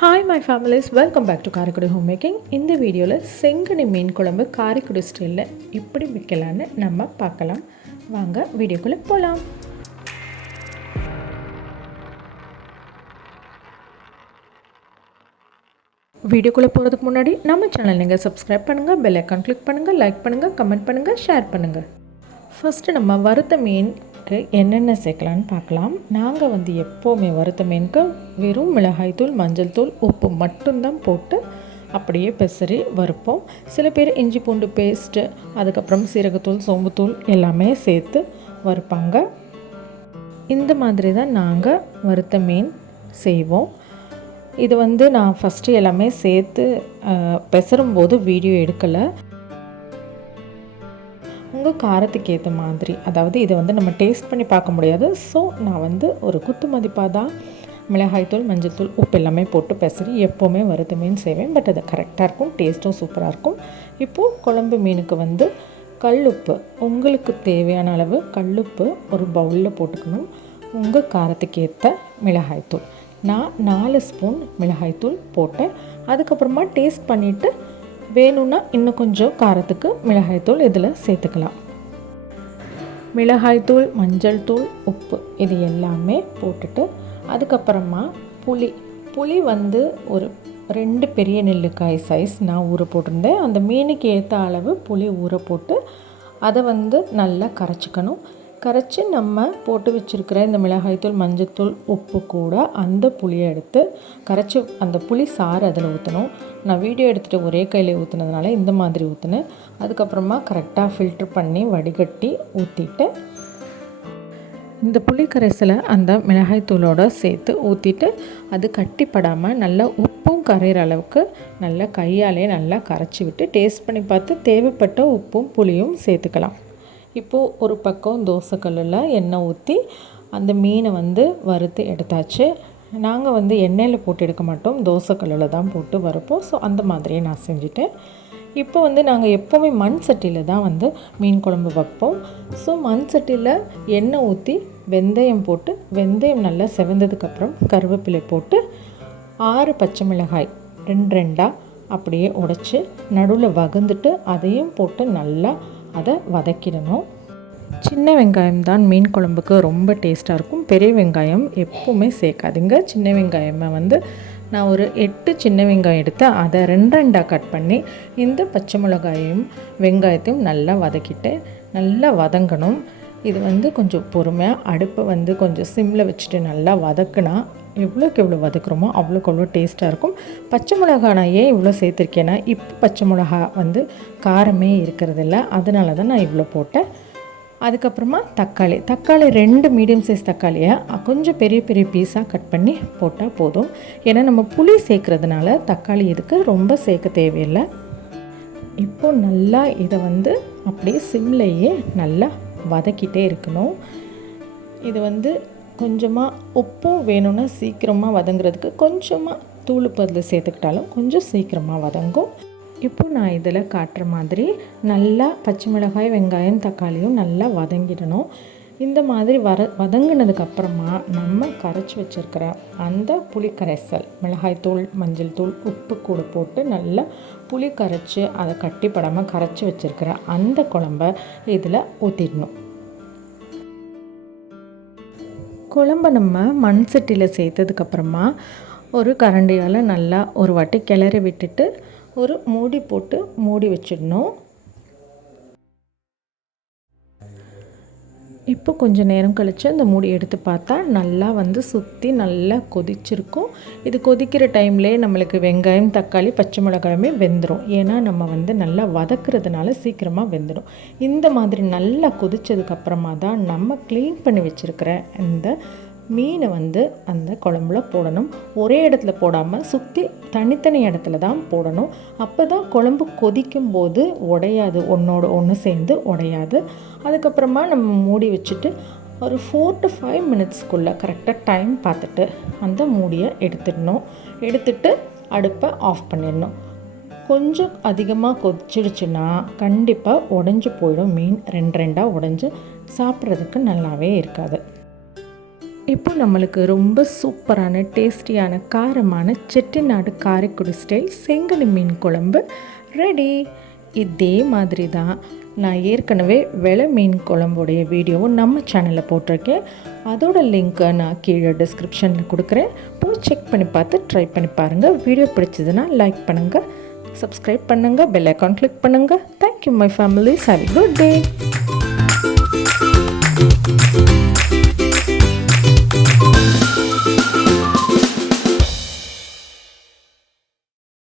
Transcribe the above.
Hi my families welcome back to Karaikudi home making இந்த வீடியோவில் செங்கனி மீன் குழம்பு காரைக்குடி ஸ்டைலில் எப்படி வைக்கலான்னு நம்ம பார்க்கலாம். வாங்க வீடியோக்குள்ளே போகலாம் வீடியோக்குள்ளே போகிறதுக்கு முன்னாடி நம்ம சேனல் நீங்கள் சப்ஸ்கிரைப் பண்ணுங்கள் பெல் ஐக்கான் கிளிக் பண்ணுங்கள் லைக் பண்ணுங்கள் கமெண்ட் பண்ணுங்கள் ஷேர் பண்ணுங்கள் ஃபஸ்ட்டு நம்ம வறுத்த மீனுக்கு என்னென்ன சேர்க்கலான்னு பார்க்கலாம். நாங்கள் வந்து எப்போவுமே வறுத்த மீனுக்கு வெறும் மிளகாய் தூள் மஞ்சள் தூள் உப்பு மட்டும்தான் போட்டு அப்படியே பெசரி வறுப்போம். சில பேர் இஞ்சி பூண்டு பேஸ்ட்டு அதுக்கப்புறம் சீரகத்தூள் சோம்புத்தூள் எல்லாமே சேர்த்து வறுப்பாங்க. இந்த மாதிரி தான் நாங்கள் வறுத்த மீன் செய்வோம். இது வந்து நான் ஃபஸ்ட்டு எல்லாமே சேர்த்து பெசரும்போது வீடியோ எடுக்கலை. உங்கள் காரத்துக்கு ஏற்ற மாதிரி அதாவது இதை வந்து நம்ம டேஸ்ட் பண்ணி பார்க்க முடியாது. ஸோ நான் வந்து ஒரு குத்து மதிப்பாக தான் மிளகாய்த்தூள் மஞ்சள்தூள் உப்பு எல்லாமே போட்டு பெசரி எப்போவுமே வறுத்த மீன் செய்வேன். பட் அது கரெக்டாக இருக்கும் டேஸ்ட்டும் சூப்பராக இருக்கும். இப்போது குழம்பு மீனுக்கு வந்து கல்லுப்பு உங்களுக்கு தேவையான அளவு கல்லுப்பு ஒரு பவுலில் போட்டுக்கணும். உங்கள் காரத்துக்கு ஏற்ற மிளகாய்த்தூள் நான் நாலு ஸ்பூன் மிளகாய்த்தூள் போட்டேன். அதுக்கப்புறமா டேஸ்ட் பண்ணிவிட்டு வேணும்னா இன்னும் கொஞ்சம் காரத்துக்கு மிளகாய்த்தூள் இதில் சேர்த்துக்கலாம். மிளகாய்த்தூள் மஞ்சள் தூள் உப்பு இது எல்லாமே போட்டுட்டு அதுக்கப்புறமா புளி. புளி வந்து ஒரு ரெண்டு பெரிய நெல்லிக்காய் சைஸ் நான் ஊற போட்டிருந்தேன். அந்த மீனுக்கு ஏற்ற அளவு புளி ஊற போட்டு அதை வந்து நல்லா கரைச்சிக்கணும். கரைச்சி நம்ம போட்டு வச்சுருக்கிற இந்த மிளகாய்த்தூள் மஞ்சத்தூள் உப்பு கூட அந்த புளியை எடுத்து கரைச்சி அந்த புளி சாறு அதில் ஊற்றணும் நான் வீடியோ எடுத்துகிட்டு ஒரே கையில் ஊற்றுனதுனால இந்த மாதிரி ஊற்றுனேன் அதுக்கப்புறமா கரெக்டாக ஃபில்ட்ரு பண்ணி வடிகட்டி ஊற்றிட்டு இந்த புளி கரைசலை அந்த மிளகாய்த்தூளோடு சேர்த்து ஊற்றிட்டு அது கட்டிப்படாமல் நல்லா உப்பும் கரையிற அளவுக்கு நல்லா கையாலே நல்லா கரைச்சி விட்டு டேஸ்ட் பண்ணி பார்த்து தேவைப்பட்ட உப்பும் புளியும் சேர்த்துக்கலாம். இப்போது ஒரு பக்கம் தோசைக்கல்லில் எண்ணெய் ஊற்றி அந்த மீனை வந்து வறுத்து எடுத்தாச்சு. நாங்கள் வந்து எண்ணெயில் போட்டு எடுக்க மாட்டோம். தோசைக்கல்லில் தான் போட்டு வறுப்போம். ஸோ அந்த மாதிரியே நான் செஞ்சுட்டேன். இப்போ வந்து நாங்கள் எப்போவுமே மண் சட்டியில் தான் வந்து மீன் குழம்பு வைப்போம். ஸோ மண் சட்டியில் எண்ணெய் ஊற்றி வெந்தயம் போட்டு வெந்தயம் நல்லா செவந்ததுக்கப்புறம் கருவேப்பிலை போட்டு ஆறு பச்சை மிளகாய் ரெண்டு ரெண்டாக அப்படியே உடைச்சி நடுவில் வகுந்துட்டு அதையும் போட்டு நல்லா அதை வதக்கிடணும். சின்ன வெங்காயம் தான் மீன் குழம்புக்கு ரொம்ப டேஸ்ட்டாக இருக்கும். பெரிய வெங்காயம் எப்போவுமே சேர்க்காதுங்க. சின்ன வெங்காயமை வந்து நான் ஒரு எட்டு சின்ன வெங்காயம் எடுத்து அதை ரெண்டு ரெண்டாக கட் பண்ணி இந்த பச்சை மிளகாயையும் வெங்காயத்தையும் நல்லா வதக்கிட்டு நல்லா வதங்கணும். இது வந்து கொஞ்சம் பொறுமையாக அடுப்பை வந்து கொஞ்சம் சிம்மில் வச்சுட்டு நல்லா வதக்குனா எவ்வளோக்கு எவ்வளோ வதக்குறோமோ அவ்வளோக்கு அவ்வளோ டேஸ்ட்டாக இருக்கும். பச்சை மிளகா நான் ஏன் இவ்வளோ சேர்த்துருக்கேன்னா இப்போ பச்சை மிளகா வந்து காரமே இருக்கிறதில்ல. அதனால தான் நான் இவ்வளோ போட்டேன். அதுக்கப்புறமா தக்காளி. தக்காளி ரெண்டு மீடியம் சைஸ் தக்காளியை கொஞ்சம் பெரிய பெரிய பீஸாக கட் பண்ணி போட்டால் போதும். ஏன்னா நம்ம புளி சேர்க்குறதுனால தக்காளி இதுக்கு ரொம்ப சேர்க்க தேவையில்லை. இப்போ நல்லா இதை வந்து அப்படியே சிம்லேயே நல்லா வதக்கிட்டே இருக்கணும். இது வந்து கொஞ்சமாக உப்பும் வேணும்னா சீக்கிரமாக வதங்குறதுக்கு கொஞ்சமாக தூளுப்பு அதில் சேர்த்துக்கிட்டாலும் கொஞ்சம் சீக்கிரமாக வதங்கும். இப்போ நான் இதில் காட்டுற மாதிரி நல்லா பச்சை மிளகாய் வெங்காயம் தக்காளியும் நல்லா வதங்கிடணும். இந்த மாதிரி வர வதங்கினதுக்கப்புறமா நம்ம கரைச்சி வச்சுருக்கிற அந்த புளி கரைசல் மிளகாய் தூள் மஞ்சள் தூள் உப்பு கூட போட்டு நல்லா புளி கரைச்சி அதை கட்டிப்படாமல் கரைச்சி வச்சுருக்கிற அந்த குழம்ப இதில் ஊற்றிடணும் குழம்ப நம்ம மண் சட்டியில் சேர்த்ததுக்கப்புறமா ஒரு கரண்டியால் நல்லா ஒரு வாட்டி கிளறி விட்டுட்டு ஒரு மூடி போட்டு மூடி வச்சிடணும். இப்போ கொஞ்சம் நேரம் கழித்து அந்த மூடி எடுத்து பார்த்தா நல்லா வந்து சுற்றி நல்லா கொதிச்சிருக்கும். இது கொதிக்கிற டைம்லேயே நம்மளுக்கு வெங்காயம் தக்காளி பச்சை மிளகாயுமே வெந்துடும் ஏன்னா நம்ம வந்து நல்லா வதக்குறதுனால சீக்கிரமாக வெந்துடும் இந்த மாதிரி நல்லா கொதித்ததுக்கப்புறமா தான் நம்ம க்ளீன் பண்ணி வச்சுருக்கிற இந்த மீனை வந்து அந்த குழம்புல போடணும். ஒரே இடத்துல போடாமல் சுற்றி தனித்தனி இடத்துல தான் போடணும். அப்போ தான் குழம்பு கொதிக்கும் போது உடையாது. ஒன்றோட ஒன்று சேர்ந்து உடையாது. அதுக்கப்புறமா நம்ம மூடி வச்சுட்டு ஒரு ஃபோர் டு ஃபைவ் மினிட்ஸ்க்குள்ளே கரெக்டாக டைம் பார்த்துட்டு அந்த மூடியை எடுத்துடணும். எடுத்துட்டு அடுப்பை ஆஃப் பண்ணிடணும். கொஞ்சம் அதிகமாக கொதிச்சிடுச்சுன்னா கண்டிப்பாக உடஞ்சி போயிடும். மீன் ரெண்டு ரெண்டாக உடஞ்சி சாப்பிட்றதுக்கு நல்லாவே இருக்காது. இப்போ நம்மளுக்கு ரொம்ப சூப்பரான டேஸ்டியான காரமான செட்டிநாடு காரைக்குடி ஸ்டைல் செங்கல் மீன் குழம்பு ரெடி இதே மாதிரி தான் நான் ஏற்கனவே வெளை மீன் குழம்புடைய வீடியோவும் நம்ம சேனலில் போட்டிருக்கேன். அதோட லிங்க்கை நான் கீழே டிஸ்கிரிப்ஷனில் கொடுக்குறேன். போய் செக் பண்ணி பார்த்து ட்ரை பண்ணி பாருங்கள் வீடியோ பிடிச்சதுன்னா லைக் பண்ணுங்கள் சப்ஸ்கிரைப் பண்ணுங்கள் பெல் ஐக்கான் கிளிக் பண்ணுங்கள் thank you my families have good day